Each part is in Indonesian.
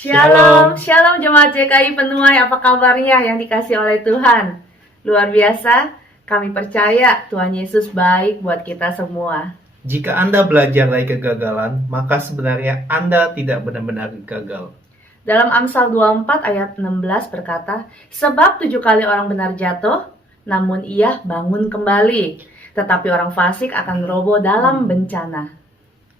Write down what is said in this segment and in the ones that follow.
Shalom, shalom jemaat JKI Penuai, apa kabarnya yang dikasih oleh Tuhan? Luar biasa, kami percaya Tuhan Yesus baik buat kita semua. Jika Anda belajar dari kegagalan, maka sebenarnya Anda tidak benar-benar gagal. Dalam Amsal 24 ayat 16 berkata, sebab 7 kali orang benar jatuh, namun ia bangun kembali. Tetapi orang fasik akan roboh dalam bencana.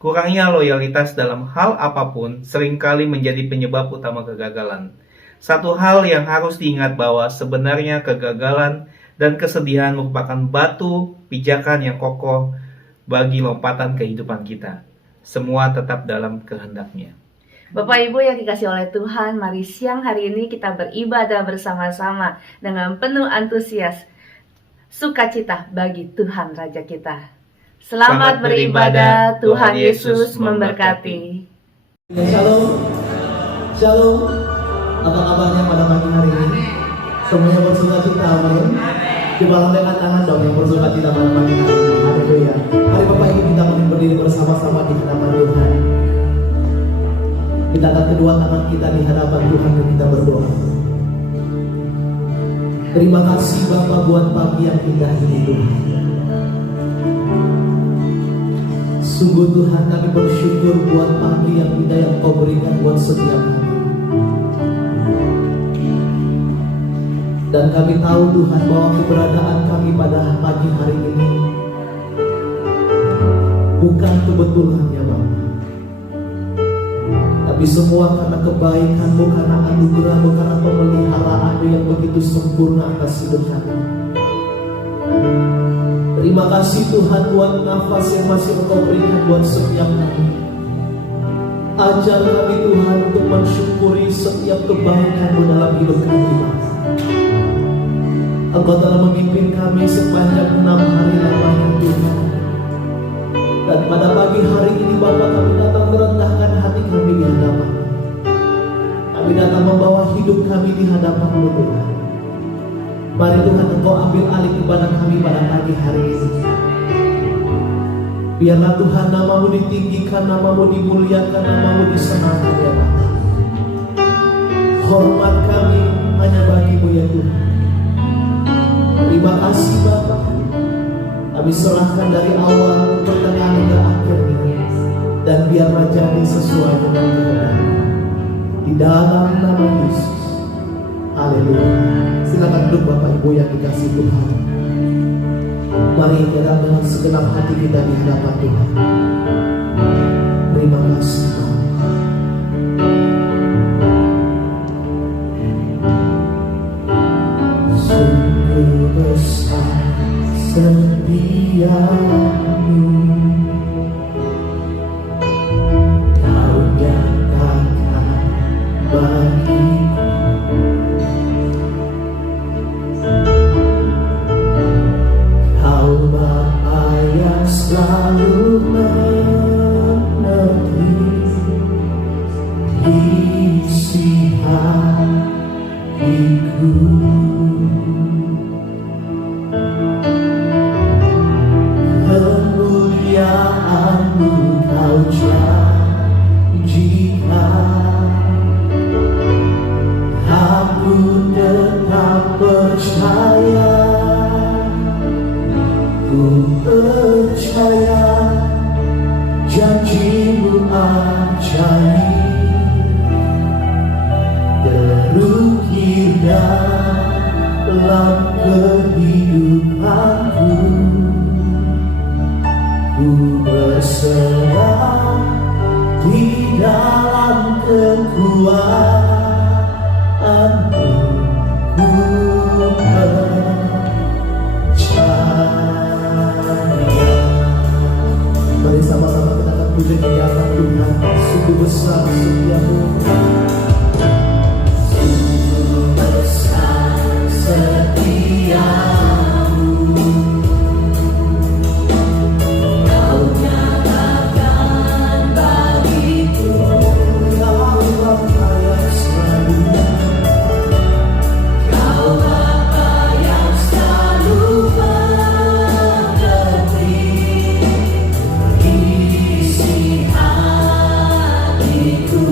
Kurangnya loyalitas dalam hal apapun seringkali menjadi penyebab utama kegagalan. Satu hal yang harus diingat bahwa sebenarnya kegagalan dan kesedihan merupakan batu pijakan yang kokoh bagi lompatan kehidupan kita. Semua tetap dalam kehendaknya. Bapak Ibu yang dikasih oleh Tuhan, mari siang hari ini kita beribadah bersama-sama dengan penuh antusias, sukacita bagi Tuhan Raja kita. Selamat beribadah, Tuhan Yesus memberkati. Shalom, shalom. Apa kabarnya pada pagi hari ini? Semuanya bersukacita, amin. Coba lambaikan tangan dong yang bersukacita pada pagi hari ini. Haleluya. Mari Bapak Ibu kita berdiri bersama-sama di hadapan Tuhan. Kita angkat kedua tangan kita di hadapan Tuhan dan kita berdoa. Terima kasih Bapa buat pagi yang indah ini Tuhan. Sungguh Tuhan kami bersyukur buat pagi yang indah yang Kau berikan buat setiap kami. Dan kami tahu Tuhan bahwa keberadaan kami pada pagi hari ini bukan kebetulannya Bapa, tapi semua karena kebaikan-Mu, karena anugerah-Mu, karena pemeliharaan-Mu yang begitu sempurna atas hidup kami. Terima kasih Tuhan buat nafas yang masih Engkau berikan buat setiap kami. Ajar kami Tuhan untuk mensyukuri setiap kebaikan-Mu dalam hidup kami. Engkau telah memimpin kami sepanjang 6 hari lamanya Tuhan. Dan pada pagi hari ini Bapa, kami datang merendahkan hati kami di hadapan. Kami datang membawa hidup kami di hadapan-Mu Tuhan. Mari Tuhan Engkau ambil alih ibadah kami pada pagi hari ini. Biarlah Tuhan nama-Mu ditinggikan, nama-Mu dimuliakan, nama-Mu disenangkan ya Bapa. Hormat kami hanya bagi-Mu ya Tuhan. Terima kasih Bapa. Kami serahkan dari awal pertengahan hingga akhirnya. Dan biarlah jadi sesuai dengan kehendak-Mu. Di dalam nama Yesus. Haleluya. Silakan duduk Bapak Ibu yang dikasihi Tuhan. Mari kita dengan segenap hati kita di hadapan Tuhan. Terima kasih Tuhan. Sungguh besar setia-Mu, Kau nyatakan bagiku. Kau Bapa yang selalu mengerti isi hatiku. percaya janjimu ajaib, terukir dalam kehidupanku. Ku berserah di dalam kekuatanmu. Ku mari sama-sama kita akan puji kemuliaan Tuhan. Sungguh besar setiamu, sungguh besar setiamu. Kau nyatakan bagiku, Kau Bapa yang selalu, Kau Bapa yang selalu mengerti isi hatiku.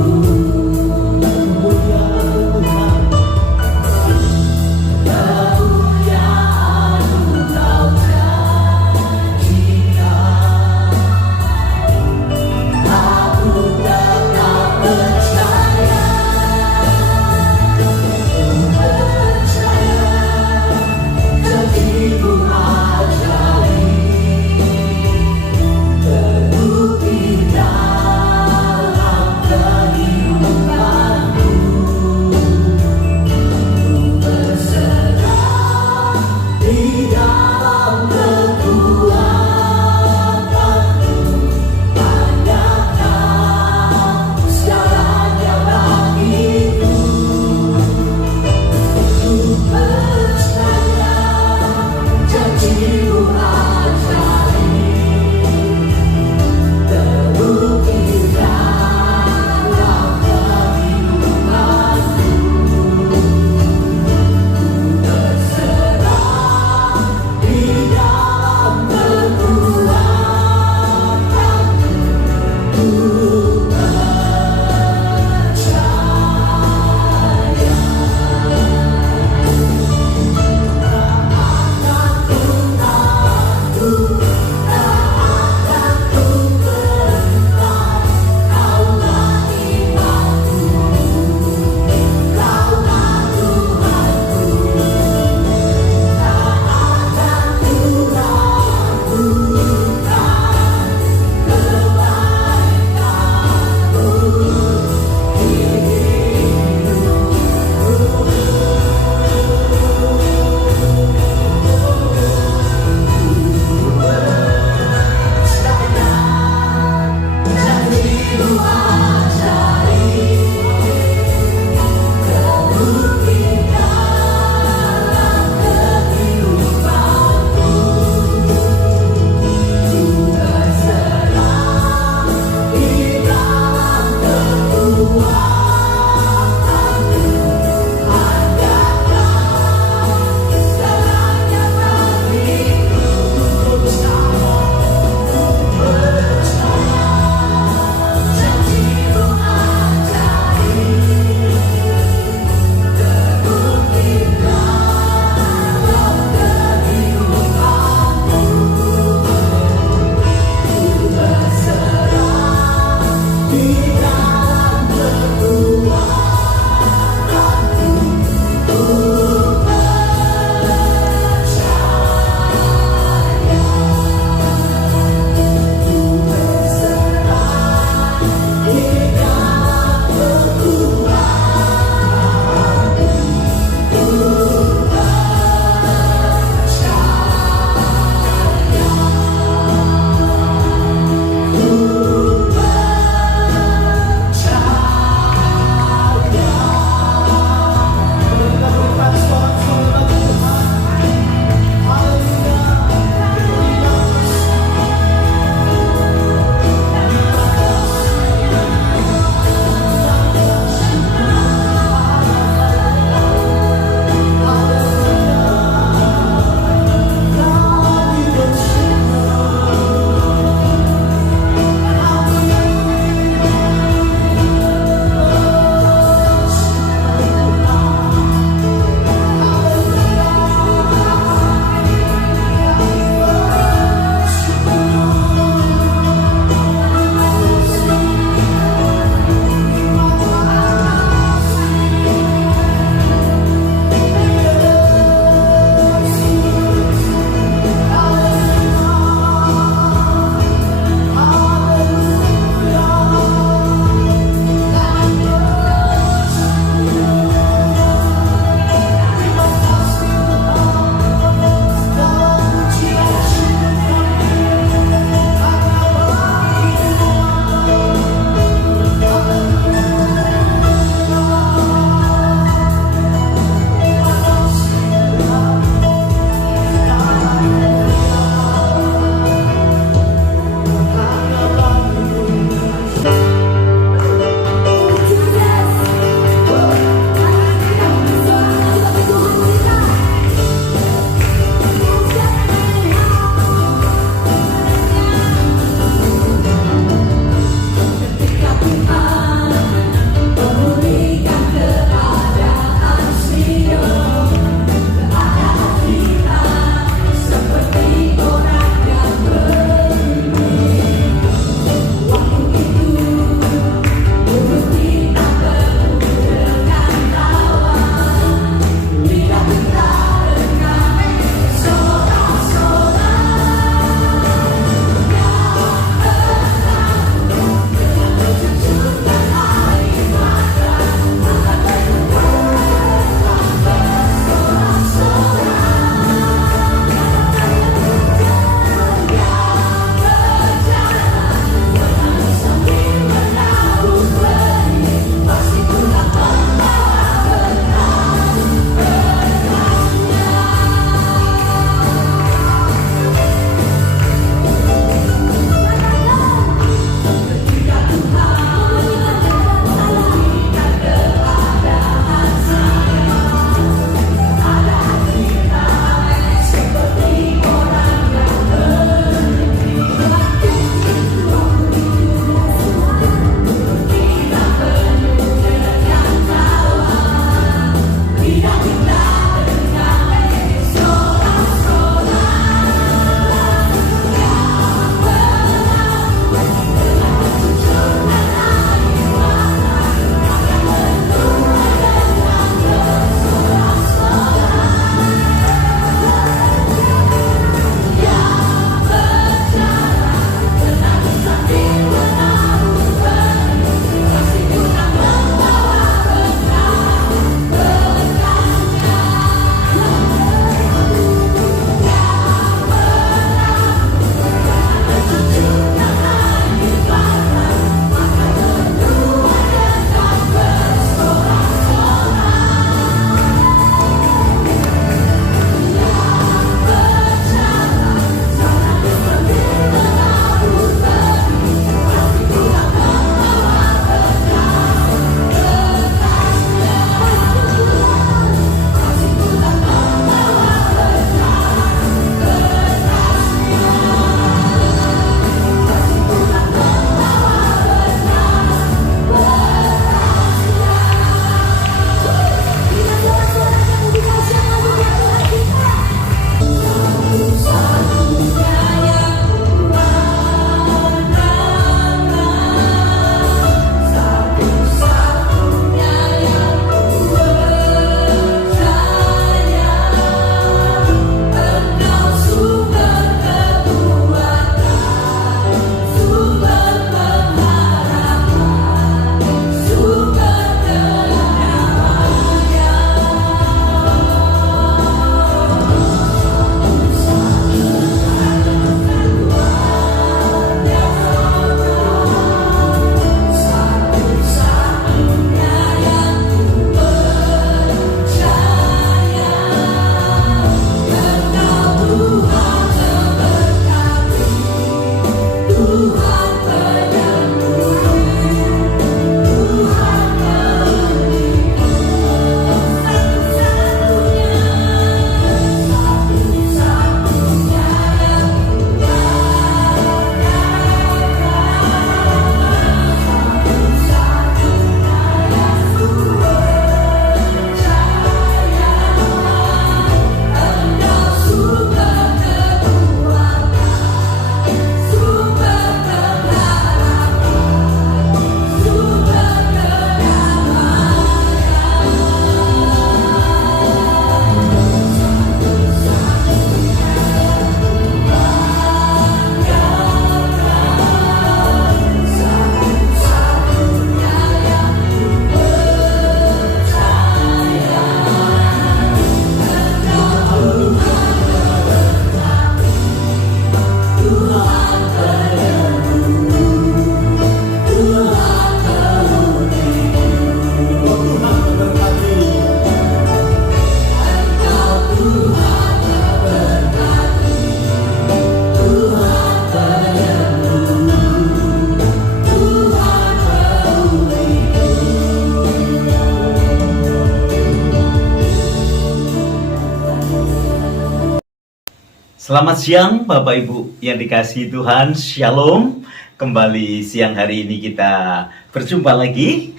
Selamat siang Bapak Ibu yang dikasihi Tuhan, Shalom. Kembali siang hari ini kita berjumpa lagi.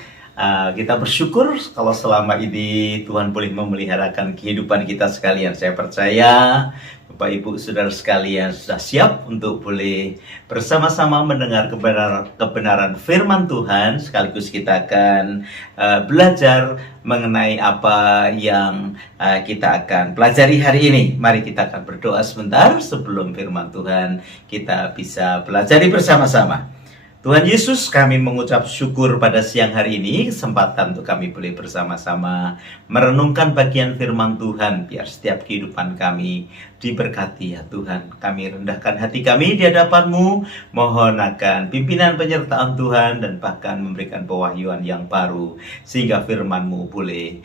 Kita bersyukur kalau selama ini Tuhan boleh memeliharakan kehidupan kita sekalian. Saya percaya Bapak Ibu Saudara sekalian sudah siap untuk boleh bersama-sama mendengar kebenaran firman Tuhan. Sekaligus kita akan belajar mengenai apa yang kita akan pelajari hari ini. Mari kita akan berdoa sebentar sebelum firman Tuhan kita bisa pelajari bersama-sama. Tuhan Yesus, kami mengucap syukur pada siang hari ini, kesempatan untuk kami boleh bersama-sama merenungkan bagian firman Tuhan, biar setiap kehidupan kami diberkati ya Tuhan. Kami rendahkan hati kami di hadapan-Mu, mohon akan pimpinan penyertaan Tuhan dan bahkan memberikan pewahyuan yang baru, sehingga firman-Mu boleh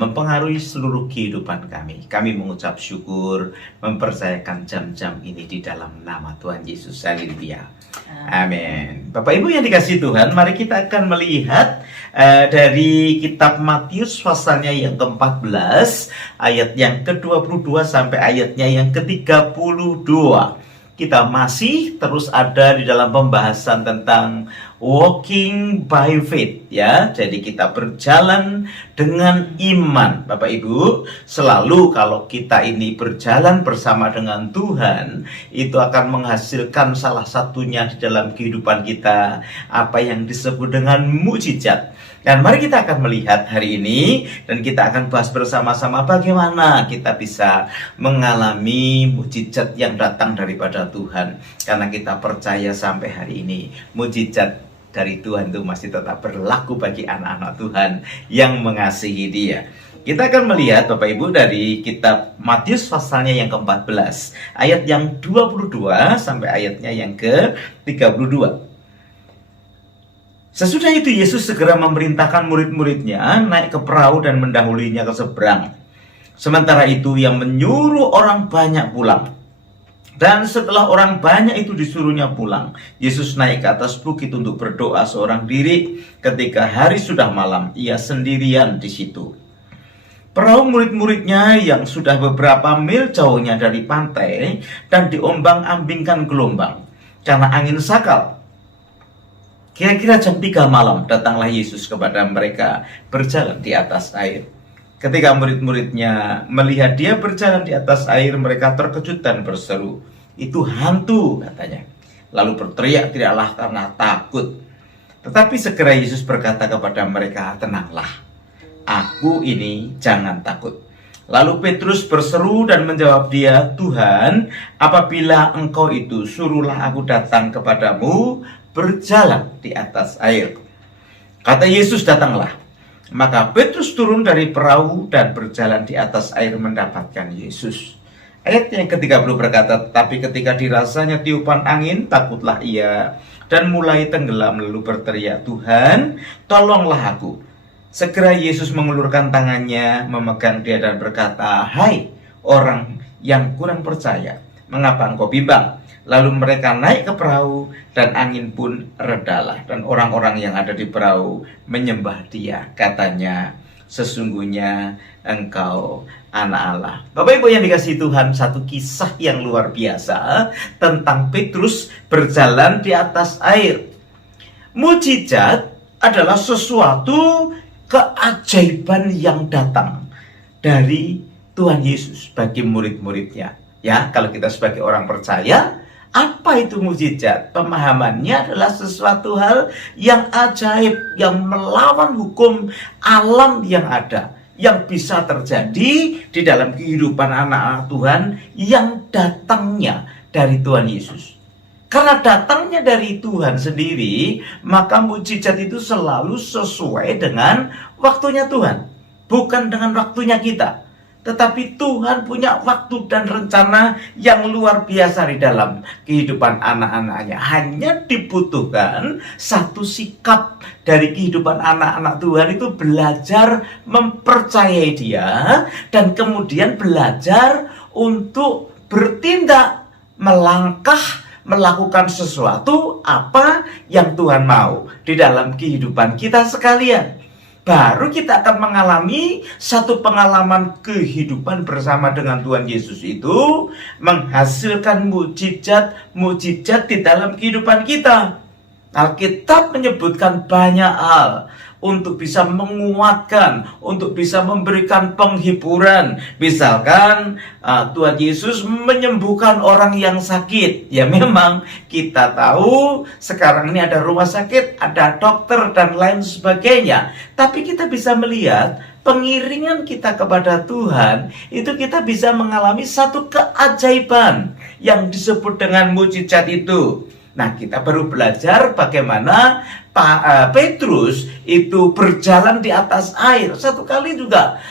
mempengaruhi seluruh kehidupan kami. Kami mengucap syukur, mempercayakan jam-jam ini di dalam nama Tuhan Yesus. Haleluya. Amin. Bapak Ibu yang dikasihi Tuhan, mari kita akan melihat dari kitab Matius pasalnya yang ke-14, ayat yang ke-22 sampai ayatnya yang ke-32. Kita masih terus ada di dalam pembahasan tentang walking by faith ya. Jadi kita berjalan dengan iman. Bapak Ibu, selalu kalau kita ini berjalan bersama dengan Tuhan, itu akan menghasilkan salah satunya di dalam kehidupan kita apa yang disebut dengan mukjizat. Dan mari kita akan melihat hari ini dan kita akan bahas bersama-sama bagaimana kita bisa mengalami mukjizat yang datang daripada Tuhan. Karena kita percaya sampai hari ini mukjizat dari Tuhan itu masih tetap berlaku bagi anak-anak Tuhan yang mengasihi Dia. Kita akan melihat Bapak Ibu dari kitab Matius pasalnya yang ke-14, ayat yang 22 sampai ayatnya yang ke-32. Sesudah itu Yesus segera memerintahkan murid-muridnya naik ke perahu dan mendahulunya ke seberang. Sementara itu ia menyuruh orang banyak pulang. Dan setelah orang banyak itu disuruhnya pulang, Yesus naik ke atas bukit untuk berdoa seorang diri. Ketika hari sudah malam, ia sendirian di situ. Perahu murid-muridnya yang sudah beberapa mil jauhnya dari pantai dan diombang-ambingkan gelombang karena angin sakal. Kira-kira jam 3 malam datanglah Yesus kepada mereka berjalan di atas air. Ketika murid-muridnya melihat dia berjalan di atas air, mereka terkejut dan berseru, "Itu hantu," katanya. Lalu berteriak-teriaklah karena takut. Tetapi segera Yesus berkata kepada mereka, "Tenanglah, aku ini, jangan takut." Lalu Petrus berseru dan menjawab dia, "Tuhan, apabila Engkau itu, suruhlah aku datang kepadamu berjalan di atas air." Kata Yesus, "Datanglah." Maka Petrus turun dari perahu dan berjalan di atas air mendapatkan Yesus. Ayat yang ke-30 berkata, "Tetapi ketika dirasanya tiupan angin, takutlah ia dan mulai tenggelam lalu berteriak, 'Tuhan, tolonglah aku.' Segera Yesus mengulurkan tangannya, memegang dia dan berkata, 'Hai orang yang kurang percaya, mengapa engkau bimbang?' Lalu mereka naik ke perahu dan angin pun redalah. Dan orang-orang yang ada di perahu menyembah dia. Katanya, 'Sesungguhnya engkau anak Allah.'" Bapak Ibu yang dikasihi Tuhan, satu kisah yang luar biasa tentang Petrus berjalan di atas air. Mukjizat adalah sesuatu keajaiban yang datang dari Tuhan Yesus bagi murid-muridnya. Ya, kalau kita sebagai orang percaya, apa itu mukjizat? Pemahamannya adalah sesuatu hal yang ajaib, yang melawan hukum alam yang ada, yang bisa terjadi di dalam kehidupan anak-anak Tuhan yang datangnya dari Tuhan Yesus. Karena datangnya dari Tuhan sendiri, maka mukjizat itu selalu sesuai dengan waktunya Tuhan, bukan dengan waktunya kita. Tetapi Tuhan punya waktu dan rencana yang luar biasa di dalam kehidupan anak-anaknya. Hanya dibutuhkan satu sikap dari kehidupan anak-anak Tuhan, itu belajar mempercayai Dia dan kemudian belajar untuk bertindak, melangkah, melakukan sesuatu apa yang Tuhan mau di dalam kehidupan kita sekalian. baru kita akan mengalami satu pengalaman kehidupan bersama dengan Tuhan Yesus itu menghasilkan mukjizat di dalam kehidupan kita. Alkitab menyebutkan banyak hal untuk bisa menguatkan, untuk bisa memberikan penghiburan. Misalkan Tuhan Yesus menyembuhkan orang yang sakit. Ya memang kita tahu sekarang ini ada rumah sakit, ada dokter dan lain sebagainya. Tapi kita bisa melihat pengiringan kita kepada Tuhan, itu kita bisa mengalami satu keajaiban yang disebut dengan mukjizat itu. Nah, kita baru belajar bagaimana Petrus itu berjalan di atas air. Satu kali juga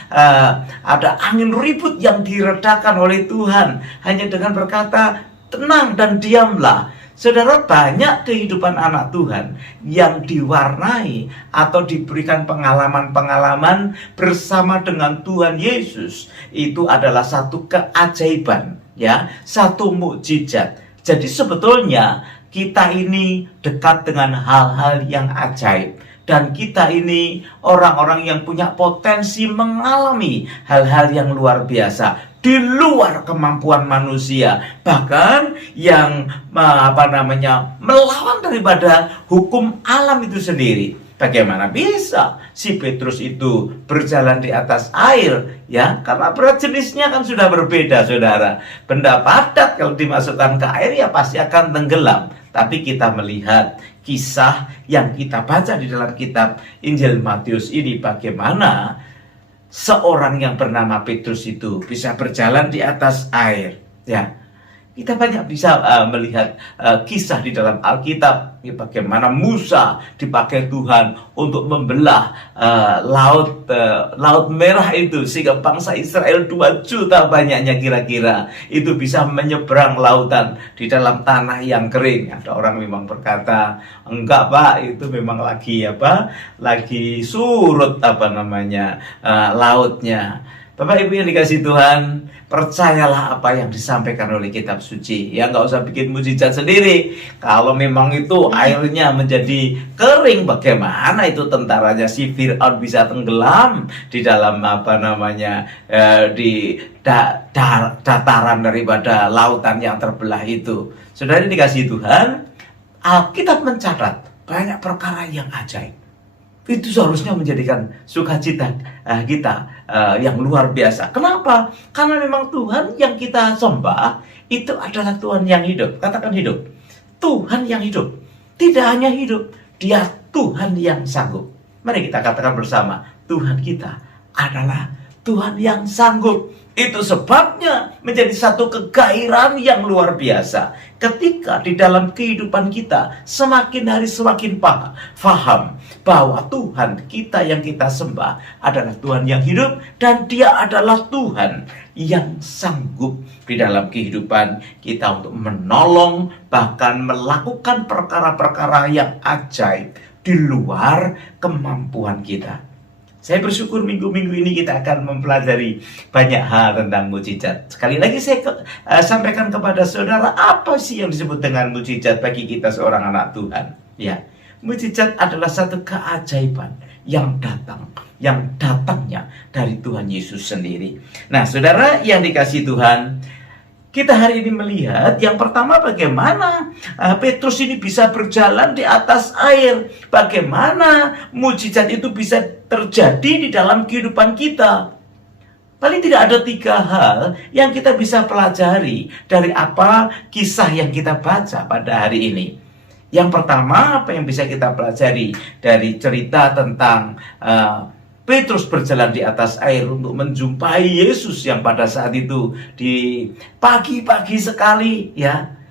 ada angin ribut yang diredakan oleh Tuhan hanya dengan berkata, tenang dan diamlah. Saudara, banyak kehidupan anak Tuhan yang diwarnai atau diberikan pengalaman-pengalaman bersama dengan Tuhan Yesus. Itu adalah satu keajaiban, ya, satu mukjizat. Jadi sebetulnya kita ini dekat dengan hal-hal yang ajaib. Dan kita ini orang-orang yang punya potensi mengalami hal-hal yang luar biasa. Di luar kemampuan manusia. Bahkan yang melawan daripada hukum alam itu sendiri. Bagaimana bisa si Petrus itu berjalan di atas air, ya? Karena berat jenisnya kan sudah berbeda, saudara. Benda padat kalau dimasukkan ke air ya pasti akan tenggelam. Tapi kita melihat kisah yang kita baca di dalam kitab Injil Matius ini, bagaimana seorang yang bernama Petrus itu bisa berjalan di atas air, ya. Kita banyak bisa melihat kisah di dalam Alkitab, ya, bagaimana Musa dipakai Tuhan untuk membelah laut merah itu, sehingga bangsa Israel 2 juta banyaknya kira-kira itu bisa menyeberang lautan di dalam tanah yang kering. Ada orang memang berkata, enggak Pak, itu memang lagi surut lautnya. Bapak Ibu yang dikasih Tuhan, percayalah apa yang disampaikan oleh kitab suci. Ya, nggak usah bikin mukjizat sendiri. Kalau memang itu airnya menjadi kering, bagaimana itu tentaranya si Fir'aun bisa tenggelam di dalam di dataran daripada lautan yang terbelah itu. Saudara dikasih Tuhan, Alkitab mencatat banyak perkara yang ajaib. Itu seharusnya menjadikan sukacita kita yang luar biasa. Kenapa? Karena memang Tuhan yang kita sembah itu adalah Tuhan yang hidup. Katakan hidup. Tuhan yang hidup. Tidak hanya hidup, Dia Tuhan yang sanggup. Mari kita katakan bersama, Tuhan kita adalah Tuhan yang sanggup. Itu sebabnya menjadi satu kegairahan yang luar biasa ketika di dalam kehidupan kita semakin hari semakin paham bahwa Tuhan kita yang kita sembah adalah Tuhan yang hidup dan Dia adalah Tuhan yang sanggup di dalam kehidupan kita untuk menolong, bahkan melakukan perkara-perkara yang ajaib di luar kemampuan kita. Saya bersyukur minggu-minggu ini kita akan mempelajari banyak hal tentang mukjizat. Sekali lagi saya sampaikan kepada saudara, apa sih yang disebut dengan mukjizat bagi kita seorang anak Tuhan? Ya, mukjizat adalah satu keajaiban yang datangnya dari Tuhan Yesus sendiri. Nah, saudara yang dikasih Tuhan, kita hari ini melihat yang pertama bagaimana Petrus ini bisa berjalan di atas air. Bagaimana mukjizat itu bisa terjadi di dalam kehidupan kita. Paling tidak ada 3 hal yang kita bisa pelajari dari apa kisah yang kita baca pada hari ini. Yang pertama, apa yang bisa kita pelajari dari cerita tentang Petrus berjalan di atas air untuk menjumpai Yesus yang pada saat itu di pagi-pagi sekali, ya.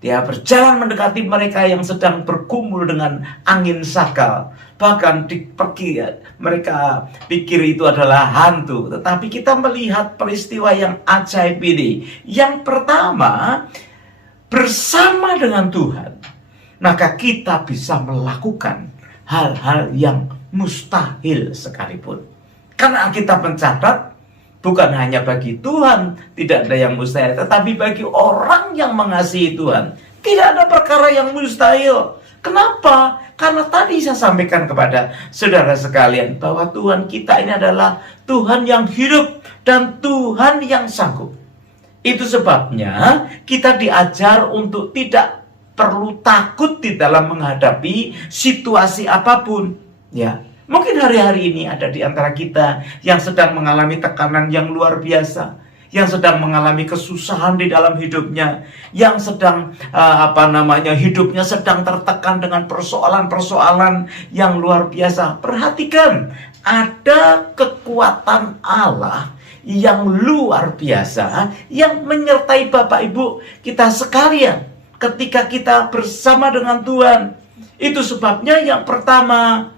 Dia berjalan mendekati mereka yang sedang bergumul dengan angin sakal. Bahkan mereka pikir itu adalah hantu. Tetapi kita melihat peristiwa yang ajaib ini. Yang pertama, bersama dengan Tuhan, maka kita bisa melakukan hal-hal yang mustahil sekalipun. Karena Alkitab mencatat, bukan hanya bagi Tuhan tidak ada yang mustahil, tetapi bagi orang yang mengasihi Tuhan tidak ada perkara yang mustahil. Kenapa? Karena tadi saya sampaikan kepada saudara sekalian bahwa Tuhan kita ini adalah Tuhan yang hidup dan Tuhan yang sanggup. Itu sebabnya kita diajar untuk tidak perlu takut di dalam menghadapi situasi apapun. Ya, mungkin hari-hari ini ada di antara kita yang sedang mengalami tekanan yang luar biasa, yang sedang mengalami kesusahan di dalam hidupnya, yang sedang hidupnya sedang tertekan dengan persoalan-persoalan yang luar biasa. Perhatikan, ada kekuatan Allah yang luar biasa yang menyertai Bapak Ibu kita sekalian ketika kita bersama dengan Tuhan. Itu sebabnya yang pertama,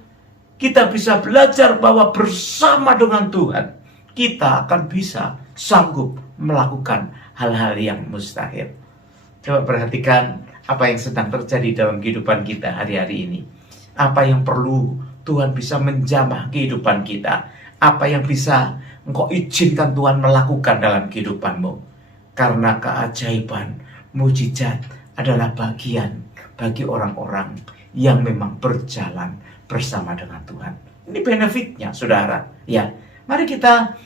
kita bisa belajar bahwa bersama dengan Tuhan kita akan bisa sanggup melakukan hal-hal yang mustahil. Coba perhatikan apa yang sedang terjadi dalam kehidupan kita hari-hari ini. Apa yang perlu Tuhan bisa menjamah kehidupan kita. Apa yang bisa engkau izinkan Tuhan melakukan dalam kehidupanmu. Karena keajaiban, mujizat adalah bagian bagi orang-orang yang memang berjalan bersama dengan Tuhan. Ini benefitnya, saudara. Ya, mari kita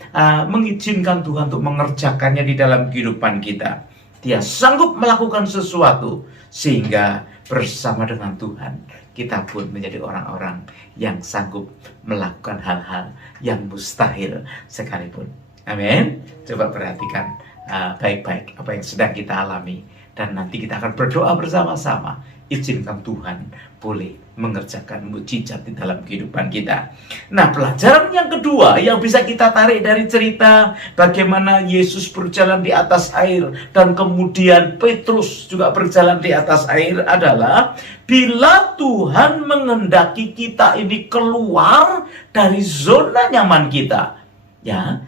mengizinkan Tuhan untuk mengerjakannya di dalam kehidupan kita. Dia sanggup melakukan sesuatu sehingga bersama dengan Tuhan kita pun menjadi orang-orang yang sanggup melakukan hal-hal yang mustahil sekalipun. Amin. Coba perhatikan baik-baik apa yang sedang kita alami dan nanti kita akan berdoa bersama-sama. Izinkan Tuhan boleh mengerjakan mujizat di dalam kehidupan kita. Nah, pelajaran yang kedua yang bisa kita tarik dari cerita bagaimana Yesus berjalan di atas air dan kemudian Petrus juga berjalan di atas air adalah bila Tuhan menghendaki kita ini keluar dari zona nyaman kita. Ya,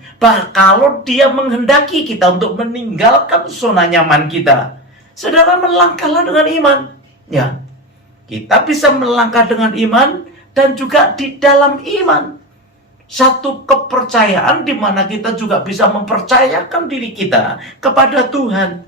kalau dia menghendaki kita untuk meninggalkan zona nyaman kita, saudara, melangkahlah dengan iman. Ya, kita bisa melangkah dengan iman dan juga di dalam iman. Satu kepercayaan di mana kita juga bisa mempercayakan diri kita kepada Tuhan.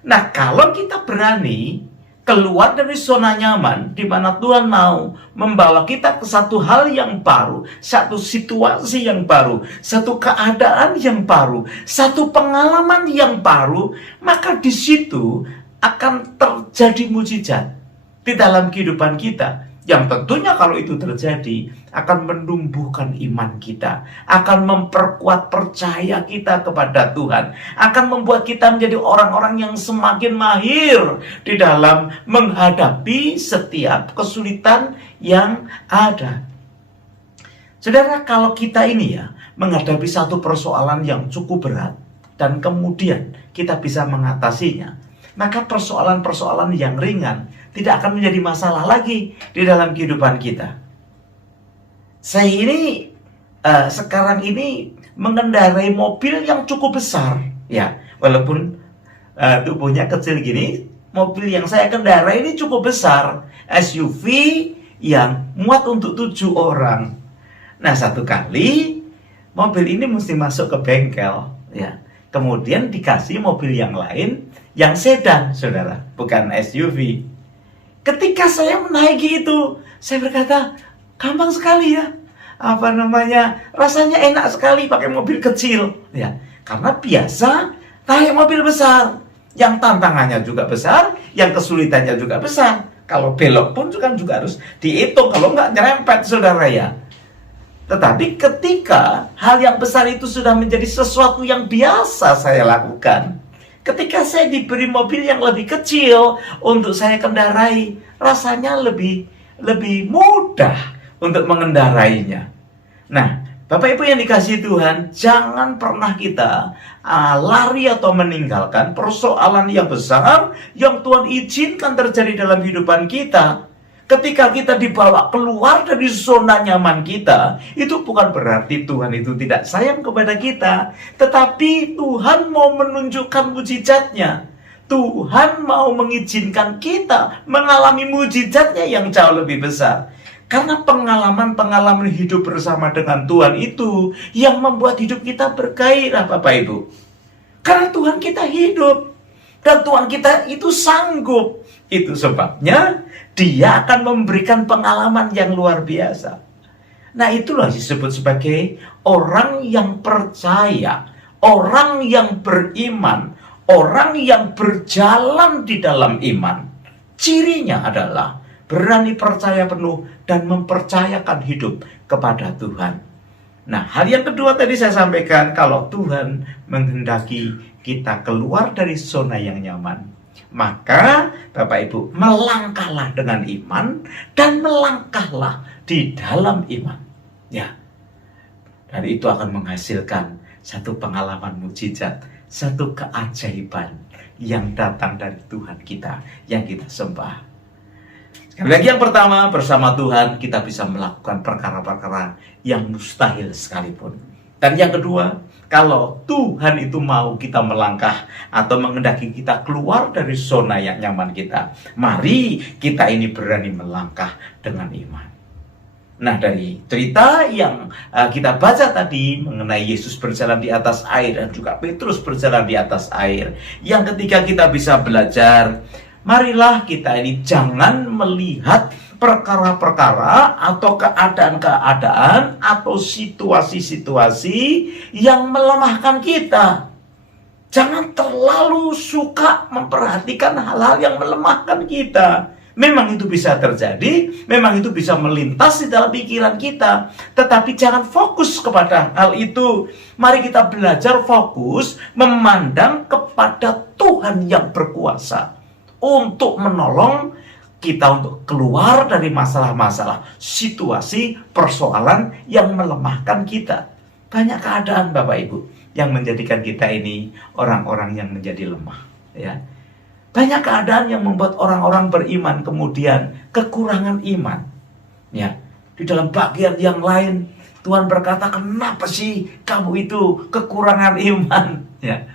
Nah, kalau kita berani keluar dari zona nyaman di mana Tuhan mau membawa kita ke satu hal yang baru, satu situasi yang baru, satu keadaan yang baru, satu pengalaman yang baru, maka di situ akan terjadi mujizat di dalam kehidupan kita. Yang tentunya kalau itu terjadi akan menumbuhkan iman kita, akan memperkuat percaya kita kepada Tuhan, akan membuat kita menjadi orang-orang yang semakin mahir di dalam menghadapi setiap kesulitan yang ada. Saudara, kalau kita ini menghadapi satu persoalan yang cukup berat dan kemudian kita bisa mengatasinya, maka persoalan-persoalan yang ringan tidak akan menjadi masalah lagi di dalam kehidupan kita. Saya ini sekarang ini mengendarai mobil yang cukup besar, ya, walaupun tubuhnya kecil gini, mobil yang saya kendarai ini cukup besar, SUV yang muat untuk 7 orang. Nah, satu kali mobil ini mesti masuk ke bengkel, ya. Kemudian dikasih mobil yang lain yang sedan, saudara, bukan SUV. Ketika saya menaiki itu, saya berkata, gampang sekali ya. Rasanya enak sekali pakai mobil kecil, ya. Karena biasa naik mobil besar, yang tantangannya juga besar, yang kesulitannya juga besar. Kalau belok pun juga harus dihitung, kalau nggak nyerempet, saudara ya. Tetapi ketika hal yang besar itu sudah menjadi sesuatu yang biasa saya lakukan, ketika saya diberi mobil yang lebih kecil untuk saya kendarai, rasanya lebih mudah untuk mengendarainya. Nah, Bapak Ibu yang dikasihi Tuhan, jangan pernah kita lari atau meninggalkan persoalan yang besar yang Tuhan izinkan terjadi dalam kehidupan kita. Ketika kita dibawa keluar dari zona nyaman kita, itu bukan berarti Tuhan itu tidak sayang kepada kita, tetapi Tuhan mau menunjukkan mujizatnya. Tuhan mau mengizinkan kita mengalami mujizatnya yang jauh lebih besar. Karena pengalaman-pengalaman hidup bersama dengan Tuhan itu yang membuat hidup kita bergairah, Bapak Ibu. Karena Tuhan kita hidup. Dan Tuhan kita itu sanggup. Itu sebabnya Dia akan memberikan pengalaman yang luar biasa. Nah, itulah disebut sebagai orang yang percaya, orang yang beriman, orang yang berjalan di dalam iman. Cirinya adalah berani percaya penuh dan mempercayakan hidup kepada Tuhan. Nah, hal yang kedua tadi saya sampaikan, kalau Tuhan menghendaki kita keluar dari zona yang nyaman, maka Bapak Ibu melangkahlah dengan iman dan melangkahlah di dalam iman. Ya, dan itu akan menghasilkan satu pengalaman mujizat, satu keajaiban yang datang dari Tuhan kita yang kita sembah. Sekali lagi, yang pertama, bersama Tuhan kita bisa melakukan perkara-perkara yang mustahil sekalipun. Dan yang kedua, kalau Tuhan itu mau kita melangkah atau menghendaki kita keluar dari zona yang nyaman kita, mari kita ini berani melangkah dengan iman. Nah, dari cerita yang kita baca tadi mengenai Yesus berjalan di atas air dan juga Petrus berjalan di atas air, yang ketiga kita bisa belajar, marilah kita ini jangan melihat perkara-perkara atau keadaan-keadaan atau situasi-situasi yang melemahkan kita. Jangan terlalu suka memperhatikan hal-hal yang melemahkan kita. Memang itu bisa terjadi, memang itu bisa melintas di dalam pikiran kita, tetapi jangan fokus kepada hal itu. Mari kita belajar fokus memandang kepada Tuhan yang berkuasa untuk menolong kita untuk keluar dari masalah-masalah, situasi, persoalan yang melemahkan kita. Banyak keadaan Bapak Ibu yang menjadikan kita ini orang-orang yang menjadi lemah, ya. Banyak keadaan yang membuat orang-orang beriman kemudian kekurangan iman. Ya, di dalam bagian yang lain Tuhan berkata, kenapa sih kamu itu kekurangan iman? Ya.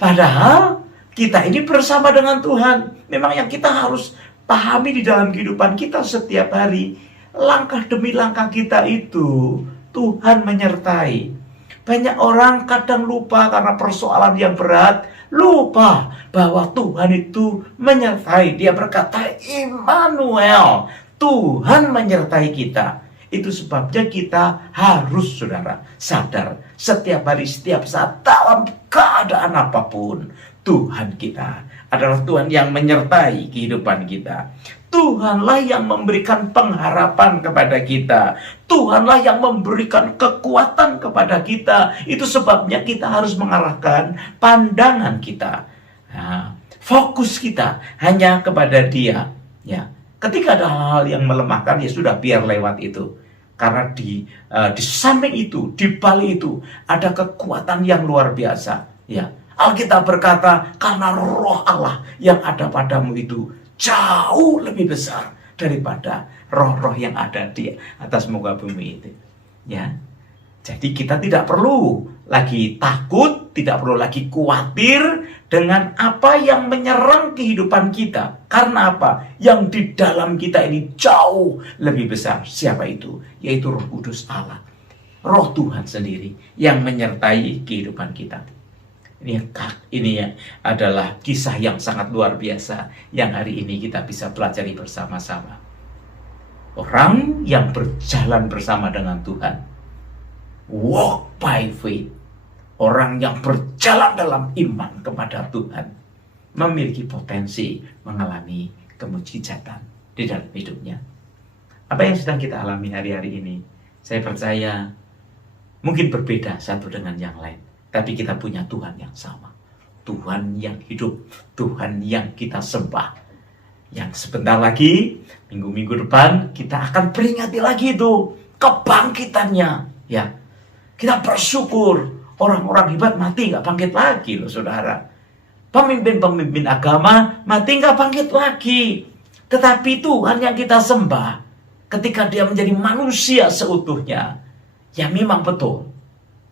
Padahal kita ini bersama dengan Tuhan. Memang yang kita harus pahami di dalam kehidupan kita setiap hari, langkah demi langkah kita itu Tuhan menyertai. Banyak orang kadang lupa karena persoalan yang berat, lupa bahwa Tuhan itu menyertai. Dia berkata, Immanuel, Tuhan menyertai kita. Itu sebabnya kita harus, saudara, sadar setiap hari, setiap saat, dalam keadaan apapun, Tuhan kita adalah Tuhan yang menyertai kehidupan kita. Tuhanlah yang memberikan pengharapan kepada kita. Tuhanlah yang memberikan kekuatan kepada kita. Itu sebabnya kita harus mengarahkan pandangan kita, fokus kita hanya kepada Dia. Ya, ketika ada hal yang melemahkan, ya sudah, biar lewat itu. Karena di samping itu, di balik itu ada kekuatan yang luar biasa. Ya, Alkitab berkata, karena roh Allah yang ada padamu itu jauh lebih besar daripada roh-roh yang ada di atas muka bumi itu. Ya, jadi kita tidak perlu lagi takut, tidak perlu lagi khawatir dengan apa yang menyerang kehidupan kita. Karena apa? Yang di dalam kita ini jauh lebih besar. Siapa itu? Yaitu Roh Kudus Allah, Roh Tuhan sendiri yang menyertai kehidupan kita. Ini adalah kisah yang sangat luar biasa yang hari ini kita bisa pelajari bersama-sama. Orang yang berjalan bersama dengan Tuhan, walk by faith, orang yang berjalan dalam iman kepada Tuhan, memiliki potensi mengalami kemujizatan di dalam hidupnya. Apa yang sedang kita alami hari-hari ini, saya percaya mungkin berbeda satu dengan yang lain. Tapi kita punya Tuhan yang sama. Tuhan yang hidup. Tuhan yang kita sembah. Yang sebentar lagi, minggu-minggu depan, kita akan peringati lagi itu kebangkitannya. Ya, kita bersyukur. Orang-orang hebat mati nggak bangkit lagi loh, saudara. Pemimpin-pemimpin agama mati nggak bangkit lagi. Tetapi Tuhan yang kita sembah, ketika Dia menjadi manusia seutuhnya, ya memang betul,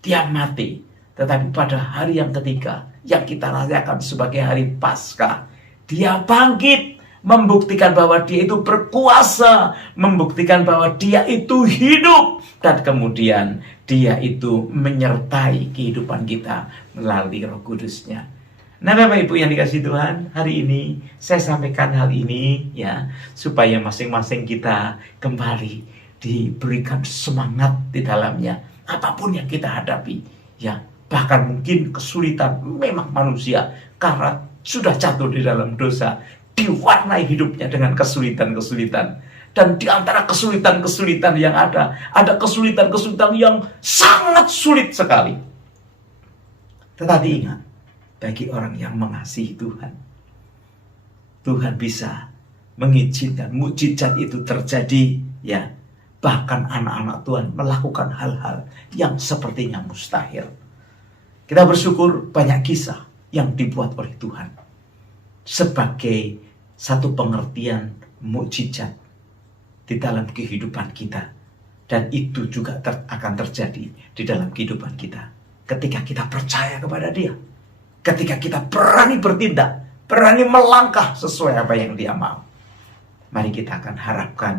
Dia mati. Tetapi pada hari yang ketiga, yang kita rayakan sebagai hari Paskah, Dia bangkit, membuktikan bahwa Dia itu berkuasa, membuktikan bahwa Dia itu hidup, dan kemudian Dia itu menyertai kehidupan kita melalui Roh Kudus-Nya. Nah, Bapak Ibu yang dikasihi Tuhan, hari ini saya sampaikan hal ini ya, supaya masing-masing kita kembali diberikan semangat di dalamnya. Apapun yang kita hadapi, ya, bahkan mungkin kesulitan memang manusia karena sudah jatuh di dalam dosa, diwarnai hidupnya dengan kesulitan-kesulitan. Dan di antara kesulitan-kesulitan yang ada kesulitan-kesulitan yang sangat sulit sekali. Tetapi ingat, bagi orang yang mengasihi Tuhan, Tuhan bisa mengizinkan mukjizat itu terjadi, ya. Bahkan anak-anak Tuhan melakukan hal-hal yang sepertinya mustahil. Kita bersyukur banyak kisah yang dibuat oleh Tuhan sebagai satu pengertian mukjizat di dalam kehidupan kita. Dan itu juga akan terjadi di dalam kehidupan kita ketika kita percaya kepada Dia. Ketika kita berani bertindak, berani melangkah sesuai apa yang Dia mau. Mari kita akan harapkan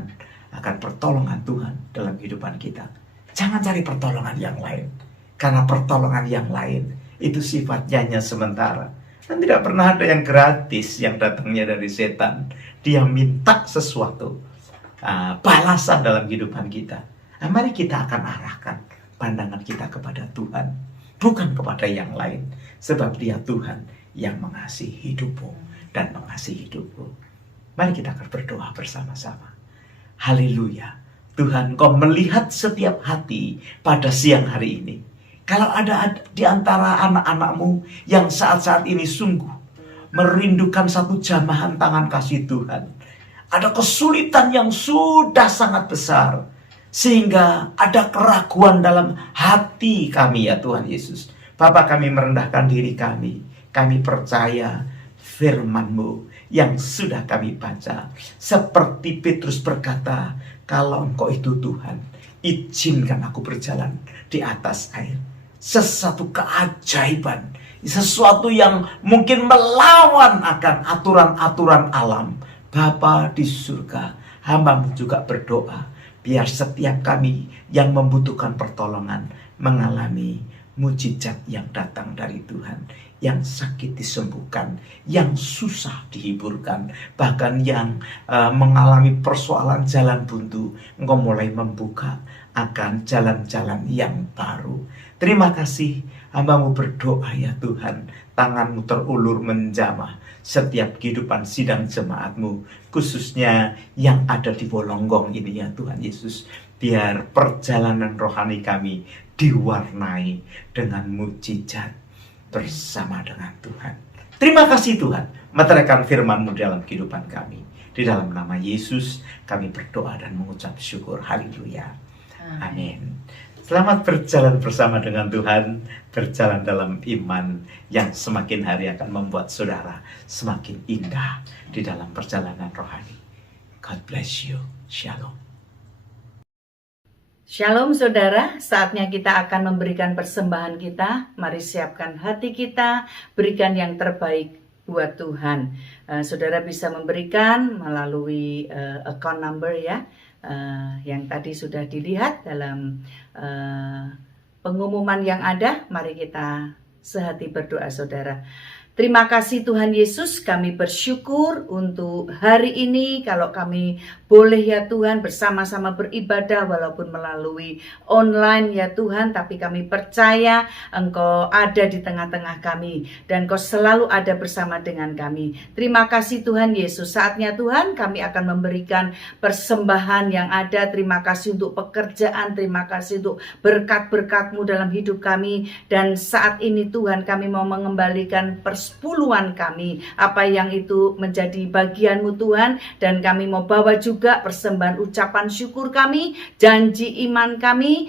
akan pertolongan Tuhan dalam kehidupan kita. Jangan cari pertolongan yang lain. Karena pertolongan yang lain itu sifatnya hanya sementara. Dan tidak pernah ada yang gratis yang datangnya dari setan. Dia minta sesuatu, balasan dalam kehidupan kita. Nah, mari kita akan arahkan pandangan kita kepada Tuhan, bukan kepada yang lain. Sebab Dia Tuhan yang mengasihi hidupmu dan mengasihi hidupku. Mari kita akan berdoa bersama-sama. Haleluya. Tuhan, Kau melihat setiap hati pada siang hari ini. Kalau ada di antara anak-anak-Mu yang saat-saat ini sungguh merindukan satu jamahan tangan kasih Tuhan. Ada kesulitan yang sudah sangat besar. Sehingga ada keraguan dalam hati kami ya Tuhan Yesus. Bapak, kami merendahkan diri kami. Kami percaya firman-Mu yang sudah kami baca. Seperti Petrus berkata, kalau Engkau itu Tuhan, izinkan aku berjalan di atas air. Sesuatu keajaiban, sesuatu yang mungkin melawan akan aturan-aturan alam. Bapa di surga, hamba-Mu juga berdoa, biar setiap kami yang membutuhkan pertolongan mengalami mujizat yang datang dari Tuhan. Yang sakit disembuhkan, yang susah dihiburkan, bahkan yang mengalami persoalan jalan buntu, Engkau mulai membuka akan jalan-jalan yang baru. Terima kasih, hamba-Mu berdoa ya Tuhan, tangan-Mu terulur menjamah setiap kehidupan sidang jemaat-Mu, khususnya yang ada di Bolonggong ini ya Tuhan Yesus. Biar perjalanan rohani kami diwarnai dengan mukjizat bersama dengan Tuhan. Terima kasih Tuhan, meteraikan firman-Mu dalam kehidupan kami. Di dalam nama Yesus kami berdoa dan mengucap syukur. Haleluya. Amin. Selamat berjalan bersama dengan Tuhan, berjalan dalam iman yang semakin hari akan membuat saudara semakin indah di dalam perjalanan rohani. God bless you. Shalom. Shalom saudara, saatnya kita akan memberikan persembahan kita. Mari siapkan hati kita, berikan yang terbaik buat Tuhan. Saudara bisa memberikan melalui account number ya, yang tadi sudah dilihat dalam pengumuman yang ada. Mari kita sehati berdoa saudara. Terima kasih Tuhan Yesus, kami bersyukur untuk hari ini kalau kami boleh ya Tuhan bersama-sama beribadah walaupun melalui online ya Tuhan, tapi kami percaya Engkau ada di tengah-tengah kami dan Engkau selalu ada bersama dengan kami. Terima kasih Tuhan Yesus, saatnya Tuhan kami akan memberikan persembahan yang ada. Terima kasih untuk pekerjaan, terima kasih untuk berkat-berkat-Mu dalam hidup kami, dan saat ini Tuhan kami mau mengembalikan persepuluhan kami, apa yang itu menjadi bagian-Mu Tuhan, dan kami mau bawa juga persembahan ucapan syukur kami, janji iman kami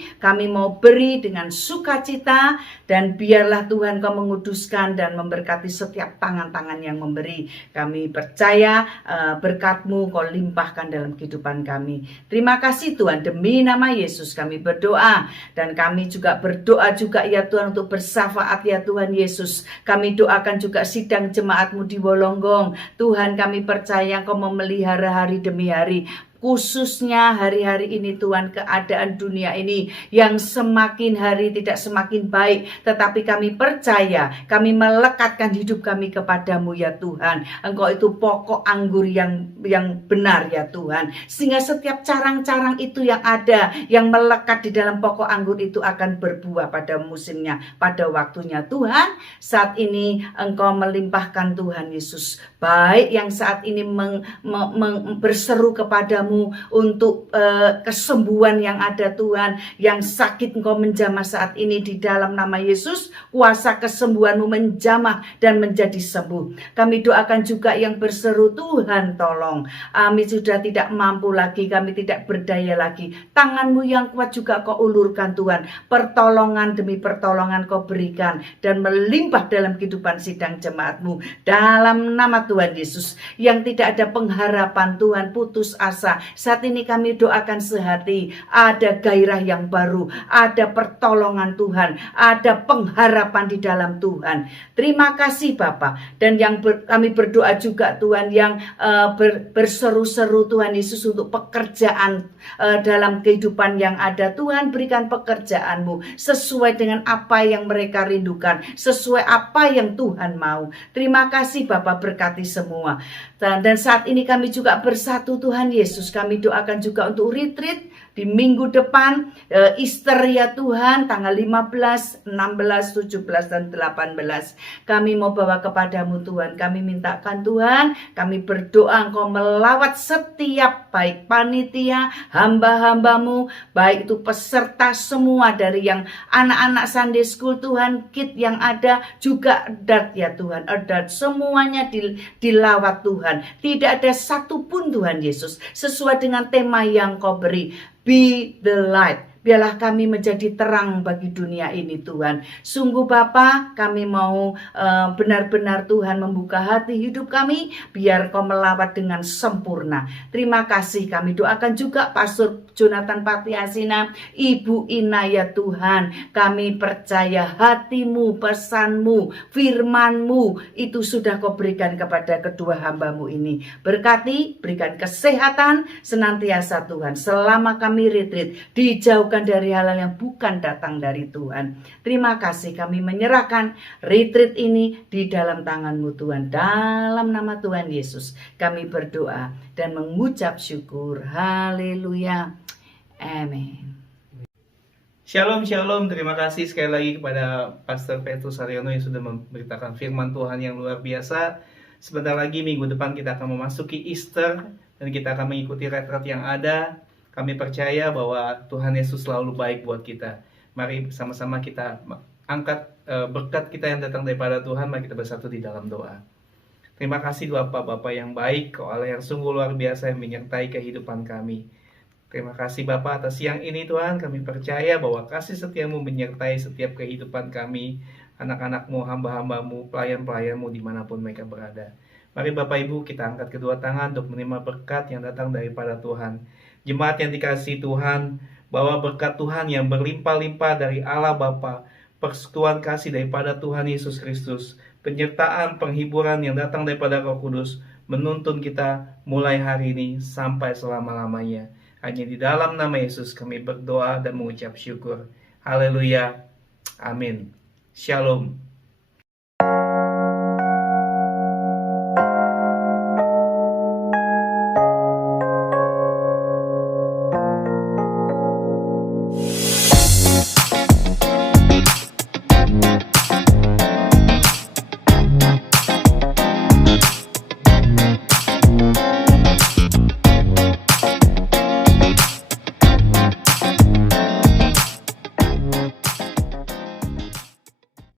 mau beri dengan sukacita, dan biarlah Tuhan Kau menguduskan dan memberkati setiap tangan-tangan yang memberi. Kami percaya berkat-Mu Kau limpahkan dalam kehidupan kami. Terima kasih Tuhan, demi nama Yesus kami berdoa, dan kami juga berdoa juga ya Tuhan untuk bersyafaat ya Tuhan Yesus. Kami doakan juga sidang jemaat-Mu di Bolonggong. Tuhan kami percaya Engkau memelihara hari demi hari. khususnya hari-hari ini Tuhan, keadaan dunia ini yang semakin hari tidak semakin baik, tetapi kami percaya, kami melekatkan hidup kami kepadamu ya Tuhan. Engkau itu pokok anggur yang benar ya Tuhan, sehingga setiap carang-carang itu yang ada, yang melekat di dalam pokok anggur itu akan berbuah pada musimnya, pada waktunya Tuhan. Saat ini Engkau melimpahkan Tuhan Yesus, baik yang saat ini berseru kepadamu untuk kesembuhan yang ada Tuhan, yang sakit Engkau menjamah saat ini di dalam nama Yesus, kuasa kesembuhanmu menjamah dan menjadi sembuh. Kami doakan juga yang berseru, Tuhan tolong, kami sudah tidak mampu lagi, kami tidak berdaya lagi, tanganmu yang kuat juga Kau ulurkan Tuhan, pertolongan demi pertolongan Kau berikan dan melimpah dalam kehidupan sidang jemaatmu dalam nama Tuhan Yesus. Yang tidak ada pengharapan Tuhan, putus asa, saat ini kami doakan sehati, ada gairah yang baru, ada pertolongan Tuhan, ada pengharapan di dalam Tuhan. Terima kasih Bapa. Dan yang kami berdoa juga Tuhan, yang berseru-seru Tuhan Yesus untuk pekerjaan dalam kehidupan yang ada, Tuhan berikan pekerjaan-Mu sesuai dengan apa yang mereka rindukan, sesuai apa yang Tuhan mau. Terima kasih Bapa, berkati semua. Dan saat ini kami juga bersatu Tuhan Yesus, kami doakan juga untuk retreat di minggu depan, Easter ya Tuhan, tanggal 15, 16, 17, dan 18. Kami mau bawa kepadamu Tuhan, kami mintakan Tuhan, kami berdoa Engkau melawat setiap baik panitia, hamba-hambamu, baik itu peserta semua, dari yang anak-anak Sunday School Tuhan, kid yang ada, juga adat ya Tuhan, adat semuanya dilawat Tuhan. Tidak ada satupun Tuhan Yesus, sesuai dengan tema yang Kau beri, be the light. Biarlah kami menjadi terang bagi dunia ini Tuhan. Sungguh Bapa, kami mau benar-benar Tuhan membuka hati hidup kami, biar Kau melawat dengan sempurna. Terima kasih, kami doakan juga Pastor Jonathan Patiasina, Ibu Ina ya Tuhan. Kami percaya hati-Mu, pesan-Mu, firman-Mu itu sudah Kau berikan kepada kedua hamba-Mu ini. Berkati, berikan kesehatan senantiasa Tuhan, selama kami retreat, dijauhkan dari hal-hal yang bukan datang dari Tuhan. Terima kasih, kami menyerahkan retreat ini di dalam tangan-Mu Tuhan. Dalam nama Tuhan Yesus kami berdoa dan mengucap syukur. Haleluya. Amin. Shalom, shalom. Terima kasih sekali lagi kepada Pastor Petrus Haryono yang sudah memberitakan firman Tuhan yang luar biasa. Sebentar lagi minggu depan kita akan memasuki Easter dan kita akan mengikuti retret yang ada. Kami percaya bahwa Tuhan Yesus selalu baik buat kita. Mari bersama-sama kita angkat berkat kita yang datang daripada Tuhan. Mari kita bersatu di dalam doa. Terima kasih Bapak-Bapak yang baik, Kau Allah yang sungguh luar biasa yang menyertai kehidupan kami. Terima kasih Bapak atas siang ini Tuhan. Kami percaya bahwa kasih setia-Mu menyertai setiap kehidupan kami, anak-anak-Mu, hamba-hamba-Mu, pelayan-pelayan-Mu dimanapun mereka berada. Mari Bapak Ibu kita angkat kedua tangan untuk menerima berkat yang datang daripada Tuhan. Jemaat yang dikasihi Tuhan, bahwa berkat Tuhan yang berlimpah-limpah dari Allah Bapa, persekutuan kasih daripada Tuhan Yesus Kristus, penyertaan penghiburan yang datang daripada Roh Kudus, menuntun kita mulai hari ini sampai selama-lamanya. Hanya di dalam nama Yesus kami berdoa dan mengucap syukur. Haleluya. Amin. Shalom.